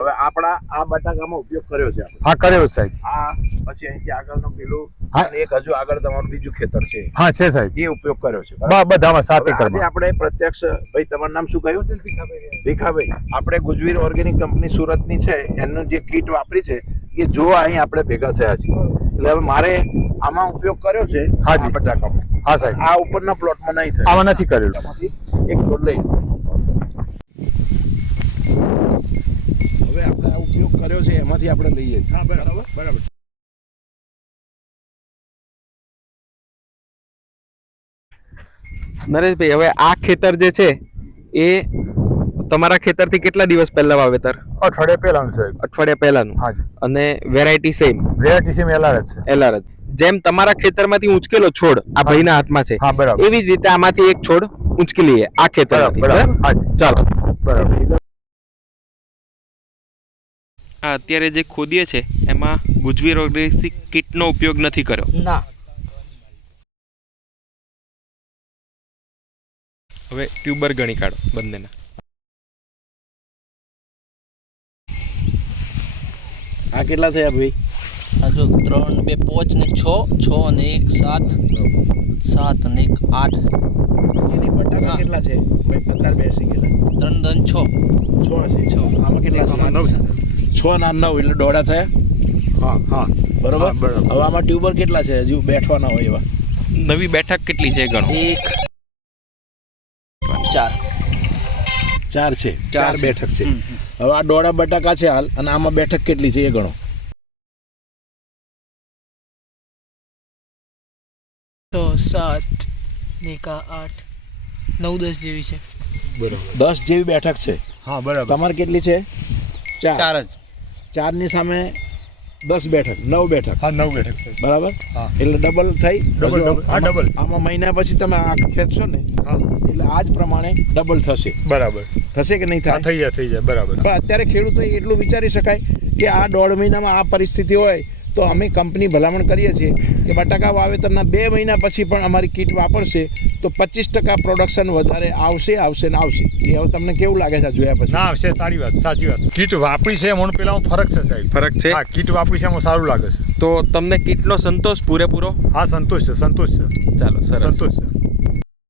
હવે આપણા આ બટાકામાં ઉપયોગ કર્યો છે આપણે. હા કર્યો સાહેબ. આ પછી અહીંથી આગળનું પેલું હા. અને એક હજુ આગળ તમારું બીજું ખેતર છે હા છે સાહેબ. એ ઉપયોગ કર્યો છે બરાબર? બધામાં 7 હવે આજે એકરમાં. આપણે પ્રત્યક્ષ ભાઈ તમારું નામ શું કહ્યું? ભીખાભાઈ. આપણે ગુજવીર ઓર્ગેનિક કંપની સુરતની છે એનું જે કીટ વાપરી છે એ જોવા અહીં આપણે ભેગા થયા છીએ. એટલે હવે મારે આમાં ઉપયોગ કર્યો છે હાજી. આ બટાકામાં. હા સાહેબ. આ ઉપરના પ્લોટમાં નહીં થાય. આમાં નથી કરેલું. આમાંથી એક છોડ લઈ હવે આપણે આ ઉપયોગ કર્યો છે એમાંથી આપણે લઈએ છીએ. હા બરાબર બરાબર. નરેશભાઈ, હવે આ ખેતર જે છે એ તમારા ખેતરથી કેટલા દિવસ પહેલા વાવેતર? અઠવાડિયા પહેલાનું સાહેબ. અઠવાડિયા પહેલાનું. હાજી. અને variety same variety same LR જ છે. એલઆર જ. જેમ તમારા ખેતરમાંથી ઉંચકેલો છોડ આ ભાઈના હાથમાં છે, હા બરાબર. એવી જ રીતે આમાંથી એક છોડ ઉંચકી લઈએ આ ખેતરમાંથી. બરાબર. બરાબર? હાજી. ચાલો. બરાબર. આ અત્યારે જે ખોદીએ છે એમાં ગુજવીર ઓર્ગેનિક કીટનો ઉપયોગ નથી કર્યો. ના. હવે ટ્યુબર ગણી કાઢો બંનેના. આ કેટલા થયા ભાઈ? આ જો 3, 2, 5 ને 6, 6 અને 1 7, 7 અને 1 8. એની બટાકા કેટલા છે ભાઈ? 17 82 કેટલા? 3 3 6. 6 છે. 6 આમાં કેટલા? 6 ના 9 એટલે દોડા થયા. હા હા બરોબર. હા, બરાબર. હવે આમાં ટ્યુબર કેટલા છે હજુ બેઠવાના હોય એવા? નવી બેઠક કેટલી છે ગણો? 1 4. 4 છે. 4 ચાર છે. બેઠક છે. હવે આ દોડા બટાકા છે હાલ અને આમાં બેઠક કેટલી છે એ ગણો. 6 7 1 8 9 10 જેવી છે. બરાબર. 10 જેવી બેઠક છે. હા બરાબર. તમારે કેટલી છે? 4. 4 જ. 4 ની સામે 10 બેઠક 9 બેઠક. હા 9 બેઠક છે. બરાબર. હા. એટલે ડબલ થઈ. ડબલ, હજુ ડબલ. હા, આમાં- ડબલ. આમાં મહિના પછી તમે આ ખેંચશો ને હા એટલે આ જ પ્રમાણે ડબલ થશે. બરાબર. થશે કે નહીં હા થાય? થઈ જાય બરાબર. પણ અત્યારે ખેડૂતો એટલું વિચારી શકાય કે આ 1.5 મહિનામાં આ પરિસ્થિતિ હોય તો અમે કંપની ભલામણ કરીએ છીએ કે બટાકા વાવેતરના 2 મહિના પછી પણ અમારી કીટ વાપરશે તો 25% પ્રોડક્શન વધારે આવશે ને આવશે. એ હવે તમને કેવું લાગે છે આ જોયા પછી? ના આવશે. સારી વાત, સાચી વાત. કીટ વાપરી છે એમાં પેલામાં ફરક છે સાહેબ. ફરક છે? હા કીટ વાપરી છે એમાં સારું લાગે છે. તો તમને કીટનો સંતોષ પૂરેપૂરો? હા સંતોષ છે. ચાલો, સરસ. સંતોષ છે.